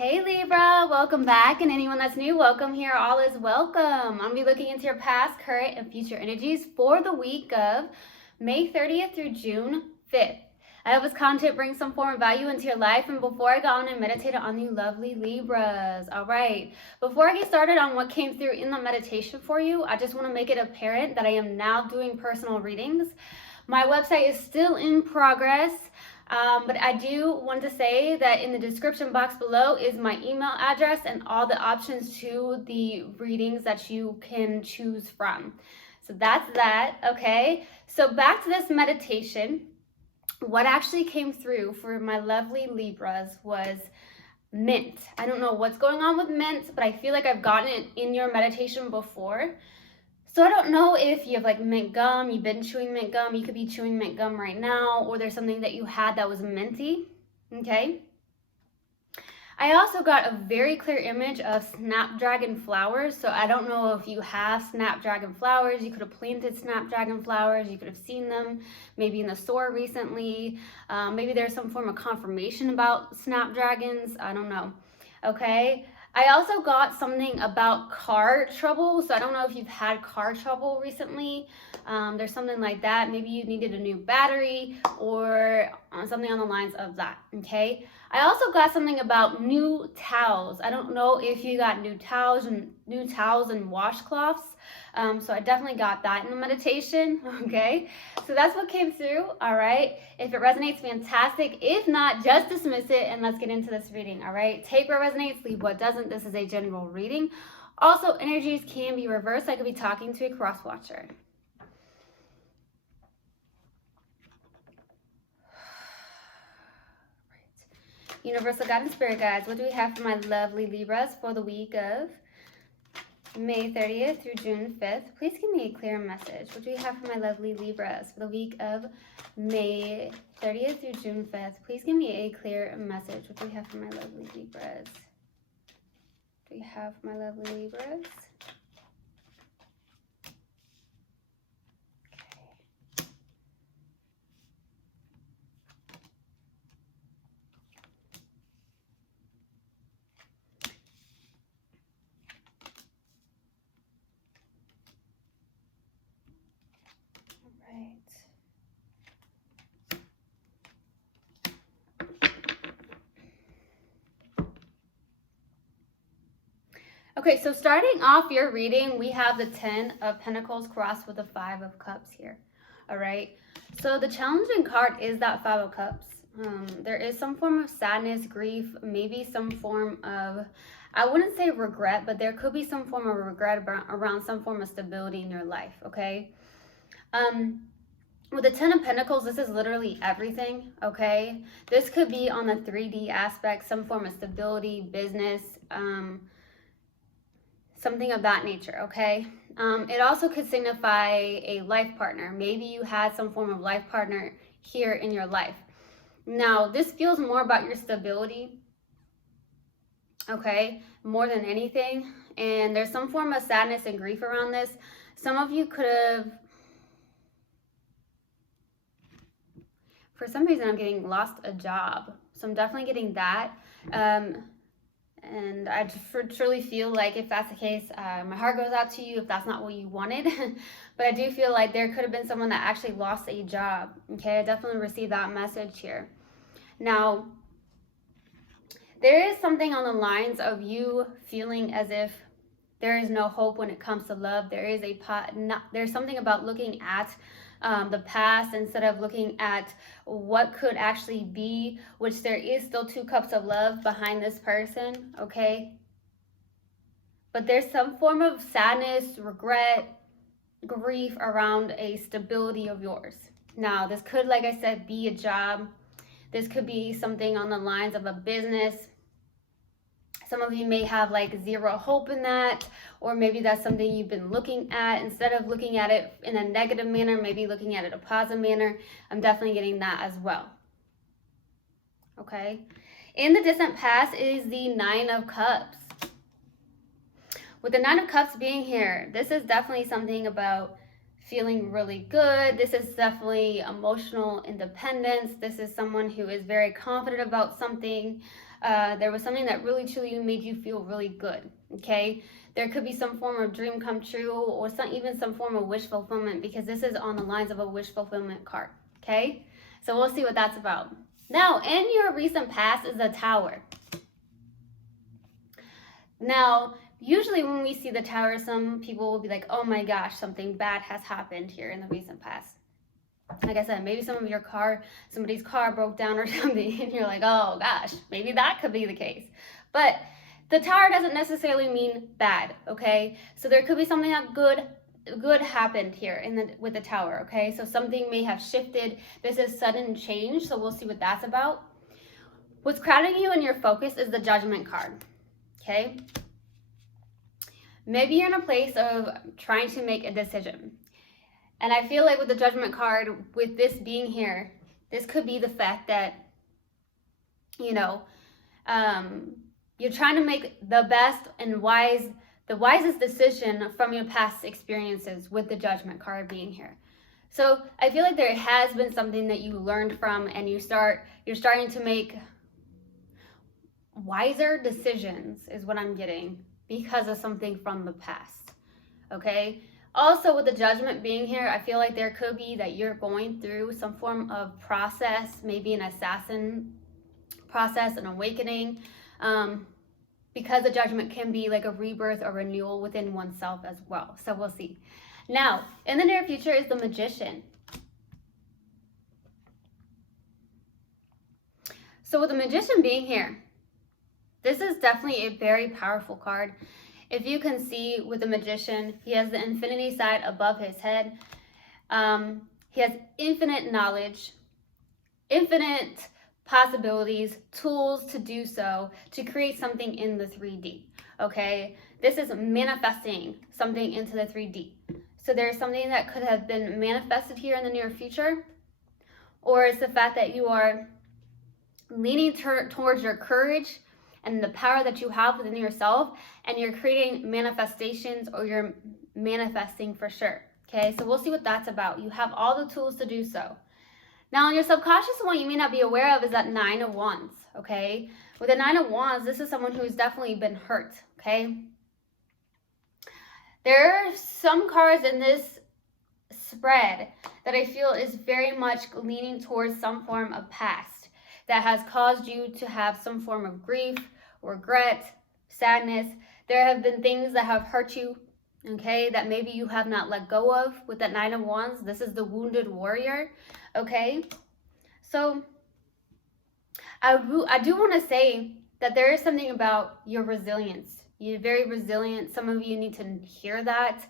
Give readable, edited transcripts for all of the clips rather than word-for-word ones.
Hey Libra, welcome back, and anyone that's new, welcome here. All is welcome. I'm going to be looking into your past, current, and future energies for the week of May 30th through June 5th. I hope this content brings some form of value into your life. And before I go on and meditate on you lovely Libras, all right, before I get started on what came through in the meditation for you, I just want to make it apparent that I am now doing personal readings. My website is still in progress. But I do want to say that in the description box below is my email address and all the options to the readings that you can choose from. So that's that, okay? So back to this meditation. What actually came through for my lovely Libras was mint. I don't know what's going on with mint, but I feel like I've gotten it in your meditation before. So I don't know if you have like mint gum, you've been chewing mint gum, you could be chewing mint gum right now, or there's something that you had that was minty, okay? I also got a very clear image of snapdragon flowers. So I don't know if you have snapdragon flowers. You could have planted snapdragon flowers. You could have seen them maybe in the store recently. Maybe there's some form of confirmation about snapdragons. I don't know, okay? I also got something about car trouble. So I don't know if you've had car trouble recently. There's something like that. Maybe you needed a new battery or something on the lines of that, okay? I also got something about new towels. I don't know if you got new towels and washcloths. So I definitely got that in the meditation, okay? So that's what came through, all right? If it resonates, fantastic. If not, just dismiss it and let's get into this reading, all right? Take what resonates, leave what doesn't. This is a general reading. Also, energies can be reversed. I could be talking to a cross watcher. Universal God and Spirit Guides, what do we have for my lovely Libras for the week of May 30th through June 5th? Please give me a clear message. What do we have for my lovely Libras for the week of May 30th through June 5th? Please give me a clear message. What do we have for my lovely Libras? What do we have for my lovely Libras? Okay, so starting off your reading, we have the 10 of Pentacles crossed with the 5 of Cups here, all right? So the challenging card is that 5 of Cups. There is some form of sadness, grief, maybe some form of, I wouldn't say regret, but there could be some form of regret around some form of stability in your life, okay? With the 10 of Pentacles, this is literally everything, okay? This could be on the 3D aspect, some form of stability, business, something of that nature, okay? It also could signify a life partner. Maybe you had some form of life partner here in your life. Now, this feels more about your stability, okay, more than anything. And there's some form of sadness and grief around this. Some of you could have, for some reason, I'm getting lost a job. So I'm definitely getting that. And I truly feel like if that's the case, my heart goes out to you if that's not what you wanted. But I do feel like there could have been someone that actually lost a job. Okay, I definitely received that message here. Now, there is something on the lines of you feeling as if there is no hope when it comes to love. There's something about looking at the past instead of looking at what could actually be, which there is still 2 cups of love behind this person, okay? But there's some form of sadness, regret, grief around a stability of yours. Now, this could, like I said, be a job. This could be something on the lines of a business. Some of you may have like zero hope in that, or maybe that's something you've been looking at. Instead of looking at it in a negative manner, maybe looking at it a positive manner. I'm definitely getting that as well. Okay. In the distant past is the 9 of Cups. With the 9 of Cups being here, this is definitely something about feeling really good. This is definitely emotional independence. This is someone who is very confident about something. There was something that really truly made you feel really good, okay? There could be some form of dream come true, or even some form of wish fulfillment, because this is on the lines of a wish fulfillment card, okay? So we'll see what that's about. Now, in your recent past is the Tower. Now, usually when we see the Tower, some people will be like, oh my gosh, something bad has happened here in the recent past. Like I said, maybe somebody's car broke down or something, and you're like, oh gosh, maybe that could be the case. But the Tower doesn't necessarily mean bad, okay? So there could be something that good happened here with the Tower, okay? So something may have shifted. This is sudden change, so we'll see what that's about. What's crowding you in your focus is the Judgment card, okay? Maybe you're in a place of trying to make a decision. And I feel like with the Judgment card, with this being here, this could be the fact that, you know, you're trying to make the best and the wisest decision from your past experiences with the Judgment card being here. So I feel like there has been something that you learned from, and you're starting to make wiser decisions is what I'm getting, because of something from the past, okay? Also, with the Judgment being here, I feel like there could be that you're going through some form of process, maybe an assassin process, an awakening, because the Judgment can be like a rebirth or renewal within oneself as well. So we'll see. Now, in the near future is the Magician. So with the Magician being here, this is definitely a very powerful card. If you can see with the Magician, he has the infinity side above his head. He has infinite knowledge, infinite possibilities, tools to do so, to create something in the 3D, okay? This is manifesting something into the 3D. So there's something that could have been manifested here in the near future, or it's the fact that you are leaning towards your courage and the power that you have within yourself, and you're creating manifestations, or you're manifesting for sure, okay? So we'll see what that's about. You have all the tools to do so. Now, on your subconscious, one you may not be aware of is that 9 of Wands, okay? With the 9 of Wands, this is someone who's definitely been hurt, okay? There are some cards in this spread that I feel is very much leaning towards some form of past that has caused you to have some form of grief, regret, sadness. There have been things that have hurt you, okay, that maybe you have not let go of. With that 9 of Wands, this is the wounded warrior, okay? So I do want to say that there is something about your resilience. You're very resilient. Some of you need to hear that,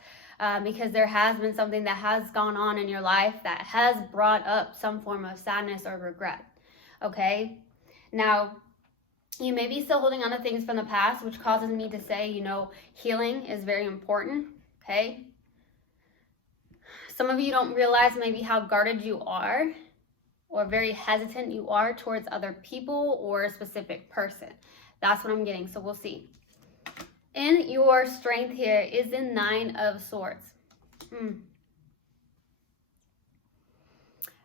because there has been something that has gone on in your life that has brought up some form of sadness or regret, okay? Now, you may be still holding on to things from the past, which causes me to say, you know, healing is very important, okay? Some of you don't realize maybe how guarded you are, or very hesitant you are towards other people or a specific person. That's what I'm getting, so we'll see. In your strength here is the 9 of Swords.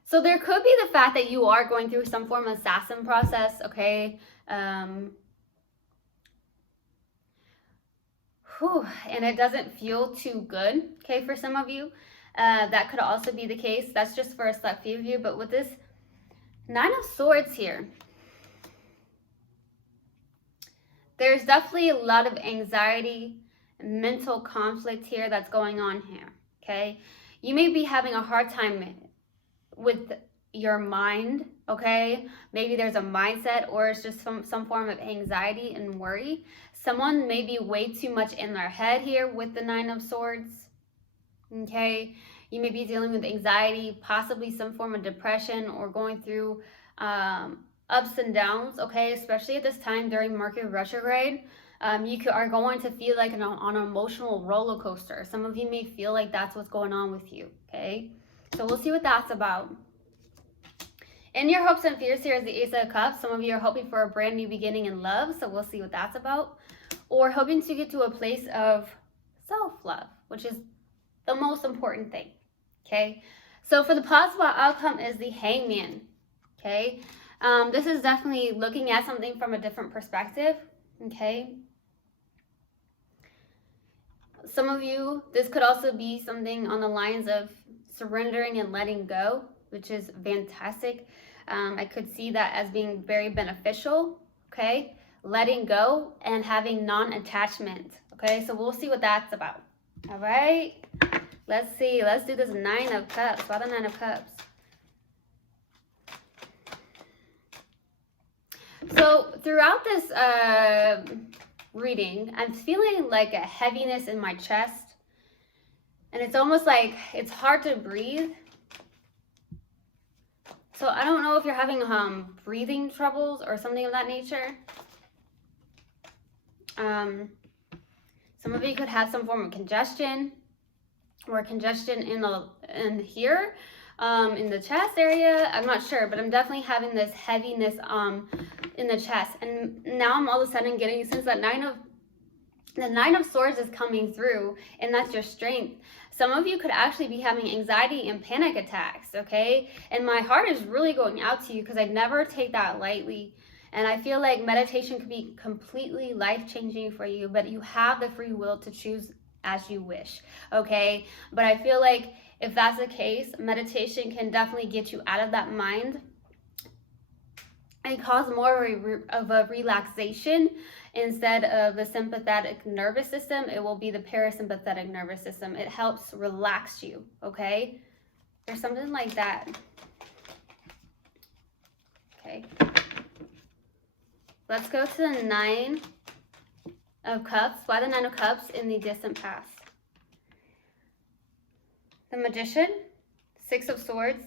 So there could be the fact that you are going through some form of assassin process, okay? And it doesn't feel too good, okay, for some of you. That could also be the case. That's just for a select few of you. But with this 9 of Swords here, there's definitely a lot of anxiety, mental conflict here that's going on here, okay? You may be having a hard time with your mind, okay? Maybe there's a mindset, or it's just some form of anxiety and worry. Someone may be way too much in their head here with the 9 of Swords, okay? You may be dealing with anxiety, possibly some form of depression, or going through ups and downs, okay? Especially at this time during Mercury retrograde. You are going to feel like on an emotional roller coaster. Some of you may feel like that's what's going on with you, okay? So we'll see what that's about. In your hopes and fears here is the Ace of Cups. Some of you are hoping for a brand new beginning in love, so we'll see what that's about. Or hoping to get to a place of self-love, which is the most important thing, okay? So for the possible outcome is the Hangman, okay? This is definitely looking at something from a different perspective, okay? Some of you, this could also be something on the lines of surrendering and letting go, which is fantastic. I could see that as being very beneficial, okay? Letting go and having non-attachment, okay? So we'll see what that's about, all right? Let's see. Let's do this 9 of Cups. Why the 9 of Cups? So throughout this reading, I'm feeling like a heaviness in my chest. And it's almost like it's hard to breathe. So I don't know if you're having breathing troubles or something of that nature. Some of you could have some form of congestion or congestion in here, in the chest area. I'm not sure, but I'm definitely having this heaviness in the chest. And now I'm all of a sudden getting, since that the 9 of Swords is coming through, and that's your strength. Some of you could actually be having anxiety and panic attacks, okay? And my heart is really going out to you because I never take that lightly. And I feel like meditation could be completely life-changing for you, but you have the free will to choose as you wish, okay? But I feel like if that's the case, meditation can definitely get you out of that mind and cause more of a relaxation. Instead of the sympathetic nervous system, it will be the parasympathetic nervous system. It helps relax you, okay? There's something like that. Okay. Let's go to the 9 of Cups. Why the 9 of Cups in the distant past? The Magician, 6 of Swords,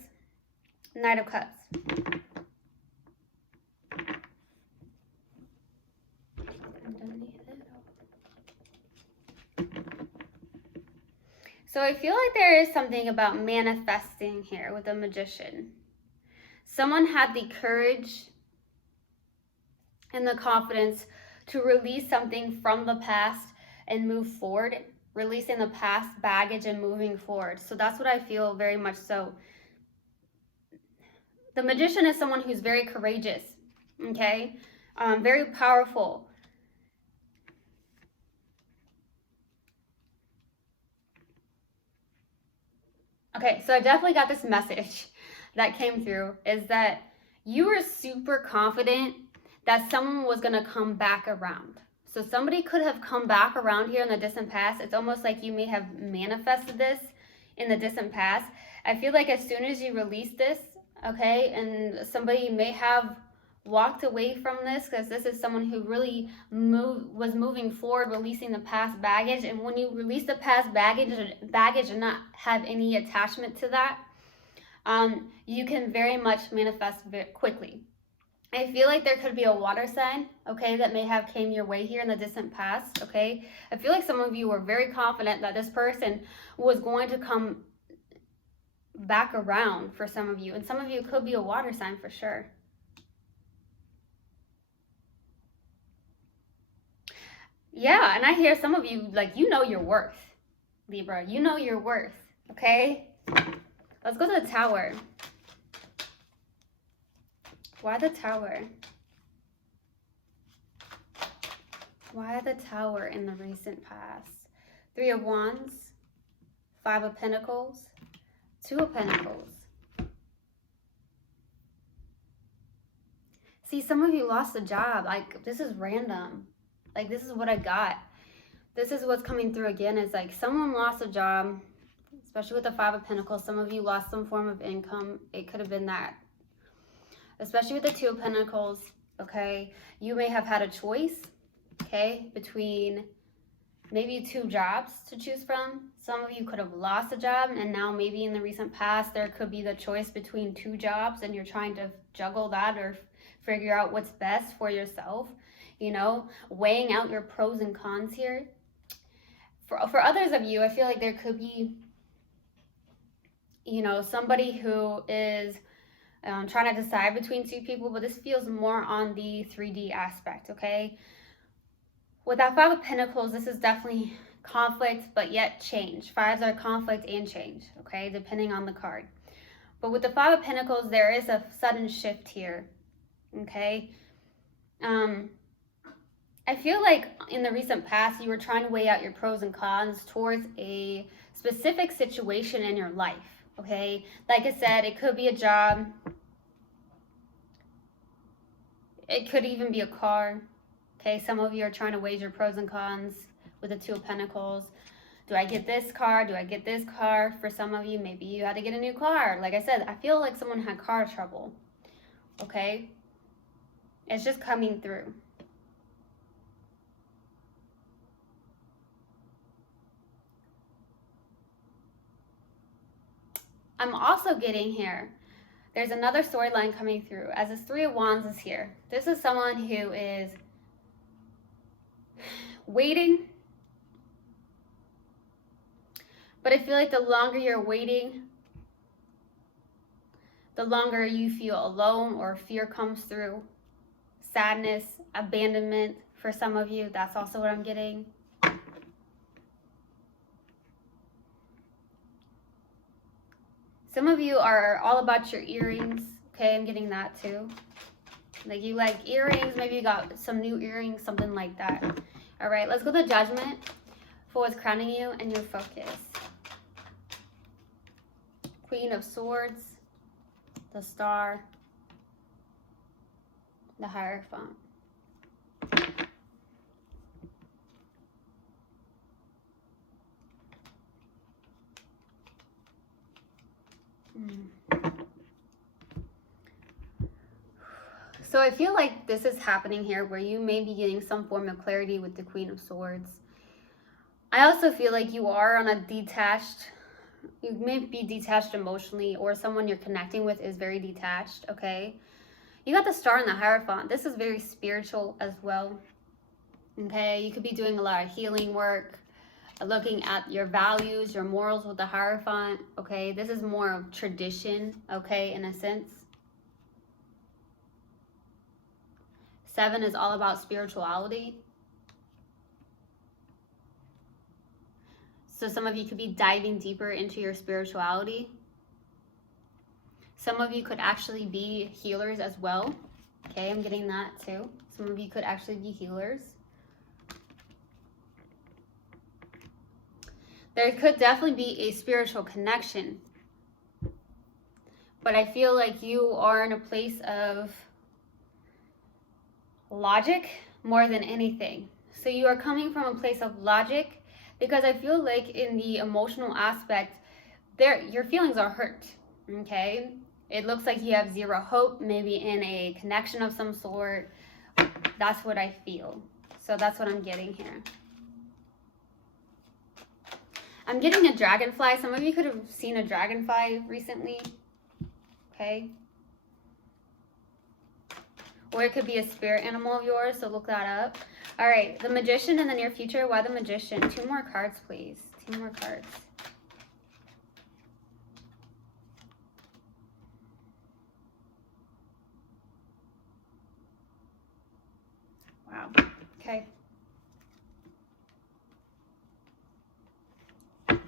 Knight of Cups. So I feel like there is something about manifesting here with the Magician. Someone had the courage and the confidence to release something from the past and move forward, releasing the past baggage and moving forward. So that's what I feel very much so. The Magician is someone who's very courageous, okay? Very powerful. Okay, so I definitely got this message that came through, is that you were super confident that someone was going to come back around. So somebody could have come back around here in the distant past. It's almost like you may have manifested this in the distant past. I feel like as soon as you release this, okay, and somebody may have walked away from this, because this is someone who really was moving forward, releasing the past baggage. And when you release the past baggage and not have any attachment to that, you can very much manifest very quickly. I feel like there could be a water sign, okay, that may have came your way here in the distant past, okay? I feel like some of you were very confident that this person was going to come back around for some of you. And some of you could be a water sign for sure. Yeah, and I hear some of you, like, you know your worth, Libra. You know your worth, okay? Let's go to the Tower. Why the Tower? Why the Tower in the recent past? 3 of Wands, 5 of Pentacles, 2 of Pentacles. See, some of you lost a job. Like, this is random. Like, this is what I got. This is what's coming through again, is like someone lost a job, especially with the 5 of Pentacles. Some of you lost some form of income. It could have been that. Especially with the 2 of Pentacles, okay? You may have had a choice, okay, between maybe 2 jobs to choose from. Some of you could have lost a job, and now maybe in the recent past, there could be the choice between 2 jobs, and you're trying to juggle that or figure out what's best for yourself, you know, weighing out your pros and cons here. For others of you, I feel like there could be, you know, somebody who is trying to decide between 2 people, but this feels more on the 3D aspect, okay? With that 5 of Pentacles, this is definitely conflict, but yet change. 5s are conflict and change, okay, depending on the card. But with the 5 of Pentacles, there is a sudden shift here, okay? I feel like in the recent past, you were trying to weigh out your pros and cons towards a specific situation in your life, okay? Like I said, it could be a job. It could even be a car, okay? Some of you are trying to weigh your pros and cons with the Two of Pentacles. Do I get this car? Do I get this car? For some of you, maybe you had to get a new car. Like I said, I feel like someone had car trouble, okay? It's just coming through. I'm also getting here, there's another storyline coming through as this Three of Wands is here. This is someone who is waiting, but I feel like the longer you're waiting, the longer you feel alone or fear comes through. Sadness, abandonment for some of you, that's also what I'm getting. Some of you are all about your earrings, okay? I'm getting that too. Like you like earrings, maybe you got some new earrings, something like that. All right, let's go to Judgment for what's crowning you and your focus. Queen of Swords, the Star, the Hierophant. So I feel like this is happening here where you may be getting some form of clarity with the Queen of Swords. I also feel like you are on a detached, you may be detached emotionally, or someone you're connecting with is very detached, okay? You got the Star and the Hierophant. This is very spiritual as well, okay? You could be doing a lot of healing work, looking at your values, your morals with the Hierophant, okay? This is more of tradition, okay, in a sense. 7 is all about spirituality. So some of you could be diving deeper into your spirituality. Some of you could actually be healers as well. Okay, I'm getting that too. Some of you could actually be healers. There could definitely be a spiritual connection. But I feel like you are in a place of logic more than anything. So you are coming from a place of logic, because I feel like in the emotional aspect, your feelings are hurt, okay? It looks like you have zero hope, maybe in a connection of some sort. That's what I feel. So that's what I'm getting here. I'm getting a dragonfly. Some of you could have seen a dragonfly recently, okay? Or it could be a spirit animal of yours, so look that up. All right, the Magician in the near future. Why the Magician? 2 more cards, please. 2 more cards. Wow. Okay. It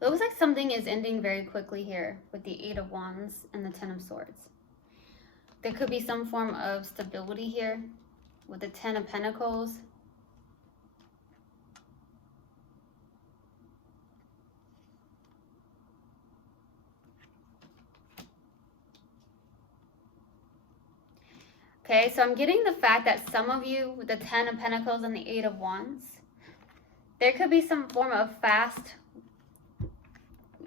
looks like something is ending very quickly here with the 8 of Wands and the 10 of Swords. There could be some form of stability here with the 10 of Pentacles. Okay, so I'm getting the fact that some of you with the 10 of Pentacles and the 8 of Wands, there could be some form of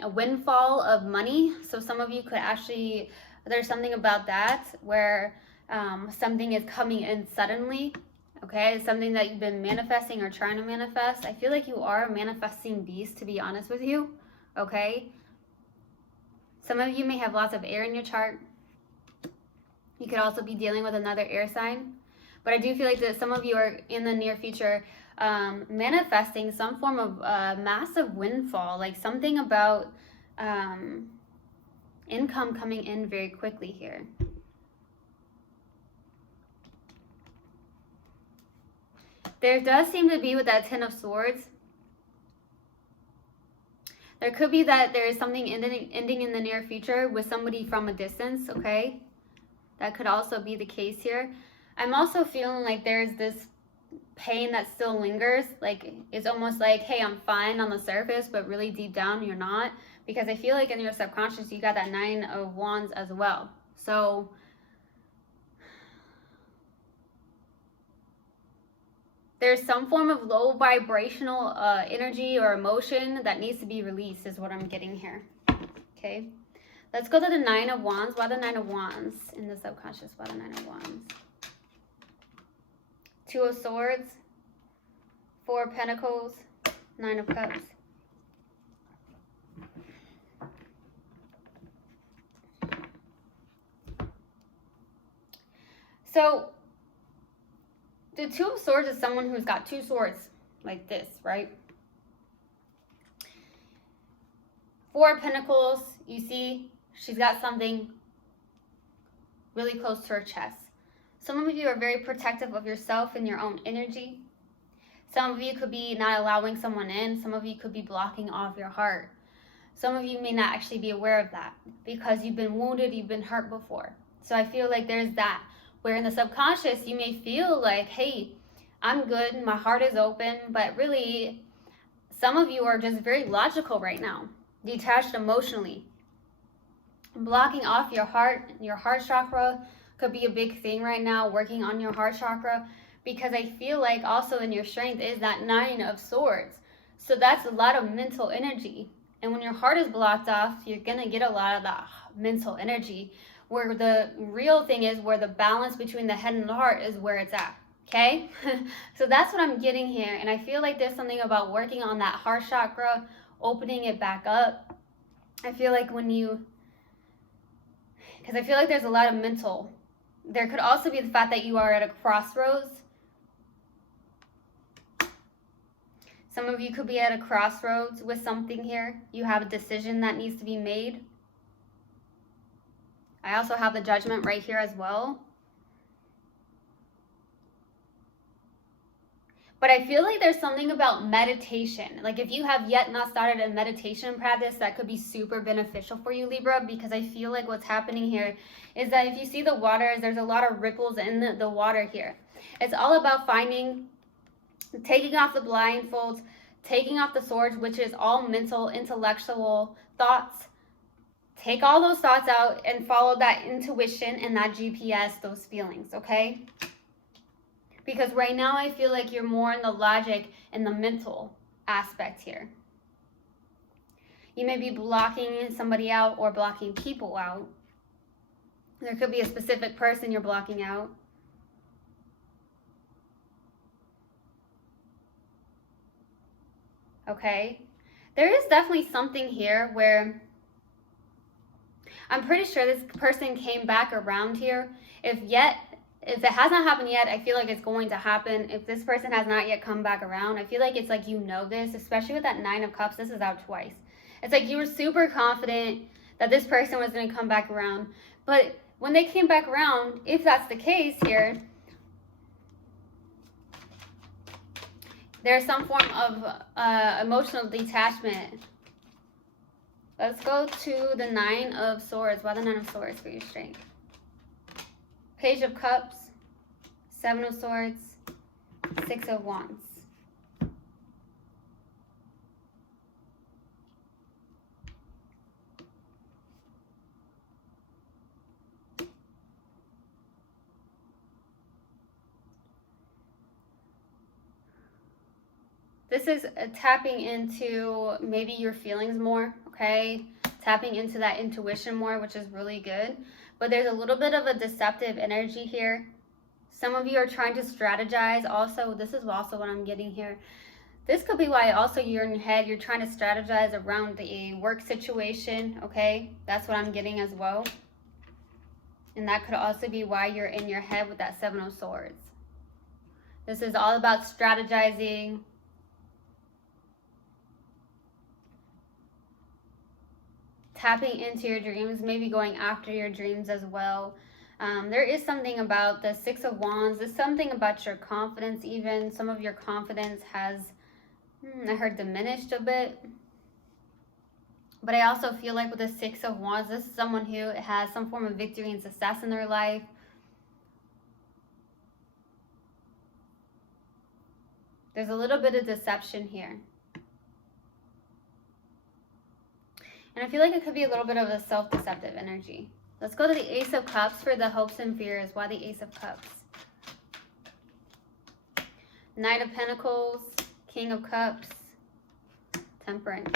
a windfall of money. So some of you could actually, there's something about that where something is coming in suddenly, okay? Something that you've been manifesting or trying to manifest. I feel like you are a manifesting beast, to be honest with you, okay? Some of you may have lots of air in your chart. You could also be dealing with another air sign. But I do feel like that some of you are in the near future manifesting some form of massive windfall, like something about income coming in very quickly here. There does seem to be with that 10 of Swords, there could be that there is something ending in the near future with somebody from a distance, okay? That could also be the case here. I'm also feeling like there's this pain that still lingers. Like it's almost like, hey, I'm fine on the surface, but really deep down you're not. Because I feel like in your subconscious you got that 9 of Wands as well. So there's some form of low vibrational energy or emotion that needs to be released is what I'm getting here. Okay, let's go to the 9 of Wands. Why the 9 of Wands in the subconscious? Why the 9 of Wands? 2 of Swords, 4 of Pentacles, 9 of Cups. So the 2 of Swords is someone who's got 2 swords like this, right? 4 of Pentacles, you see, she's got something really close to her chest. Some of you are very protective of yourself and your own energy. Some of you could be not allowing someone in. Some of you could be blocking off your heart. Some of you may not actually be aware of that because you've been wounded, you've been hurt before. So I feel like there's that, where in the subconscious you may feel like, hey, I'm good, my heart is open, but really some of you are just very logical right now, detached emotionally. Blocking off your heart chakra could be a big thing right now, working on your heart chakra, because I feel like also in your strength is that 9 of Swords. So that's a lot of mental energy. And when your heart is blocked off, you're going to get a lot of that mental energy, where the real thing is where the balance between the head and the heart is where it's at. Okay? So that's what I'm getting here. And I feel like there's something about working on that heart chakra, opening it back up. I feel like because I feel like there's a lot of mental. There could also be the fact that you are at a crossroads. Some of you could be at a crossroads with something here. You have a decision that needs to be made. I also have the Judgment right here as well. But I feel like there's something about meditation. Like if you have yet not started a meditation practice, that could be super beneficial for you, Libra, because I feel like what's happening here is that if you see the waters, there's a lot of ripples in the water here. It's all about taking off the blindfolds, taking off the swords, which is all mental, intellectual thoughts. Take all those thoughts out and follow that intuition and that GPS, those feelings, okay? Because right now I feel like you're more in the logic and the mental aspect here. You may be blocking somebody out or blocking people out. There could be a specific person you're blocking out. Okay? There is definitely something here where I'm pretty sure this person came back around here. If it has not happened yet, I feel like it's going to happen. If this person has not yet come back around, I feel like it's like you know this, especially with that 9 of Cups. This is out twice. It's like you were super confident that this person was going to come back around. But when they came back around, if that's the case here, there's some form of emotional detachment. Let's go to the 9 of Swords. Why the 9 of Swords for your strength? Page of Cups, 7 of Swords, 6 of Wands. This is tapping into maybe your feelings more, okay? Tapping into that intuition more, which is really good. But there's a little bit of a deceptive energy here. Some of you are trying to strategize also. This is also what I'm getting here. This could be why also you're in your head. You're trying to strategize around a work situation, okay? That's what I'm getting as well. And that could also be why you're in your head with that 7 of Swords. This is all about strategizing. Tapping into your dreams, maybe going after your dreams as well. There is something about the 6 of Wands. There's something about your confidence even. Some of your confidence has, I heard, diminished a bit. But I also feel like with the Six of Wands, this is someone who has some form of victory and success in their life. There's a little bit of deception here. And I feel like it could be a little bit of a self-deceptive energy. Let's go to the Ace of Cups for the hopes and fears. Why the Ace of Cups? Knight of Pentacles, King of Cups, Temperance.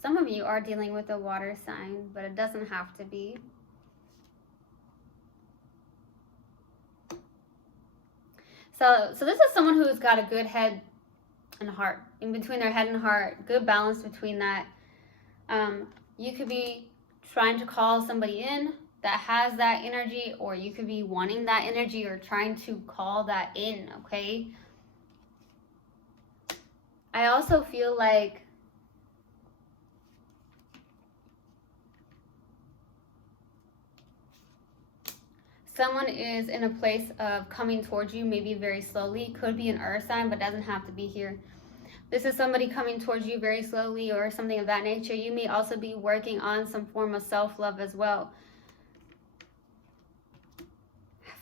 Some of you are dealing with a water sign, but it doesn't have to be. So this is someone who's got a good head and heart. In between their head and heart, good balance between that. You could be trying to call somebody in that has that energy, or you could be wanting that energy or trying to call that in, okay? I also feel like someone is in a place of coming towards you, maybe very slowly. Could be an earth sign, but doesn't have to be here. This is somebody coming towards you very slowly or something of that nature. You may also be working on some form of self-love as well.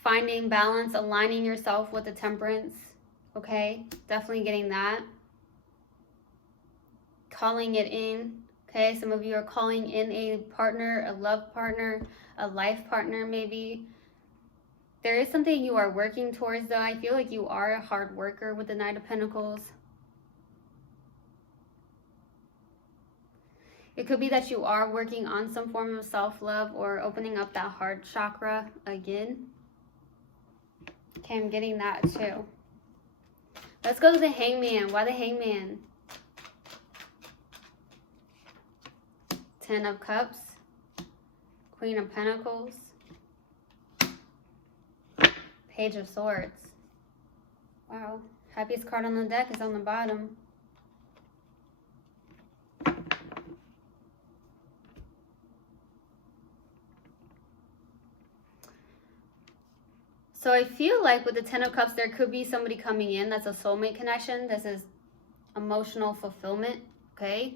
Finding balance, aligning yourself with the Temperance, okay? Definitely getting that. Calling it in, okay? Some of you are calling in a partner, a love partner, a life partner maybe. There is something you are working towards though. I feel like you are a hard worker with the Knight of Pentacles. It could be that you are working on some form of self-love or opening up that heart chakra again. Okay, I'm getting that too. Let's go to the Hangman. Why the Hangman? Ten of Cups. Queen of Pentacles. Page of Swords. Wow. Happiest card on the deck is on the bottom. So I feel like with the Ten of Cups, there could be somebody coming in that's a soulmate connection. This is emotional fulfillment, okay?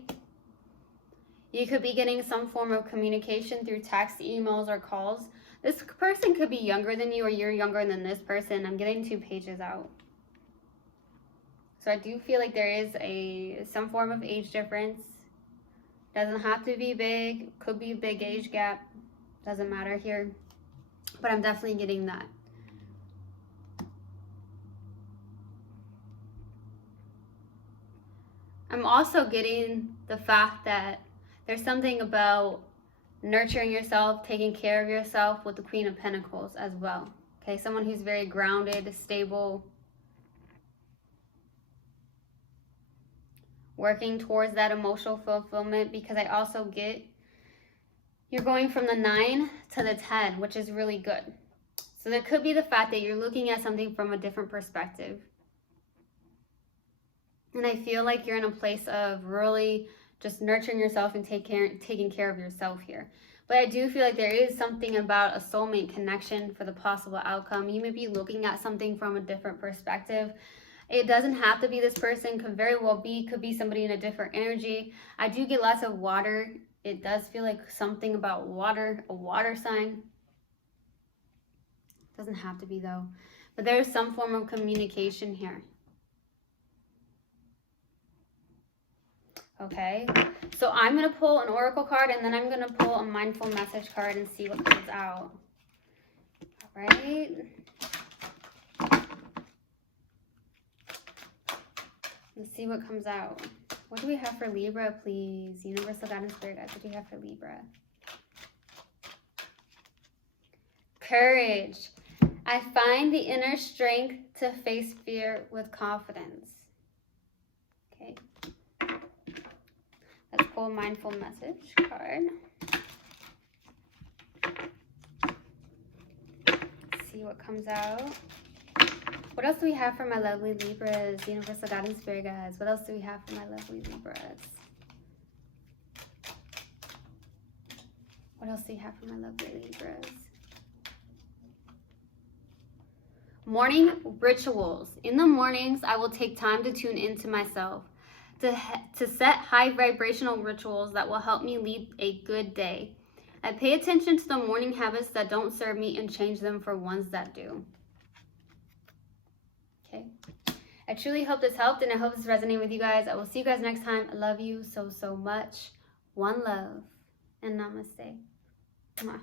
You could be getting some form of communication through text, emails, or calls. This person could be younger than you, or you're younger than this person. I'm getting 2 pages out. So I do feel like there is some form of age difference. Doesn't have to be big. Could be a big age gap. Doesn't matter here. But I'm definitely getting that. I'm also getting the fact that there's something about nurturing yourself, taking care of yourself with the Queen of Pentacles as well. Okay, someone who's very grounded, stable, working towards that emotional fulfillment, because I also get you're going from the 9 to the 10, which is really good. So there could be the fact that you're looking at something from a different perspective. And I feel like you're in a place of really just nurturing yourself and taking care of yourself here. But I do feel like there is something about a soulmate connection for the possible outcome. You may be looking at something from a different perspective. It doesn't have to be this person, could very well be, could be somebody in a different energy. I do get lots of water. It does feel like something about water, a water sign. Doesn't have to be though. But there is some form of communication here. Okay, so I'm going to pull an oracle card and then I'm going to pull a mindful message card and see what comes out. All right. Let's see what comes out. What do we have for Libra, please? Universal Guidance Spirit Guides, what do you have for Libra? Courage. I find the inner strength to face fear with confidence. Okay. Let's pull a mindful message card. See what comes out. What else do we have for my lovely Libras? Universal Guidance Spirit Guides. What else do we have for my lovely Libras? What else do we have for my lovely Libras? Morning rituals. In the mornings, I will take time to tune into myself. to set high vibrational rituals that will help me lead a good day. I pay attention to the morning habits that don't serve me and change them for ones that do. Okay. I truly hope this helped, and I hope this resonated with you guys. I will see you guys next time. I love you so, so much. One love, and namaste. Mwah.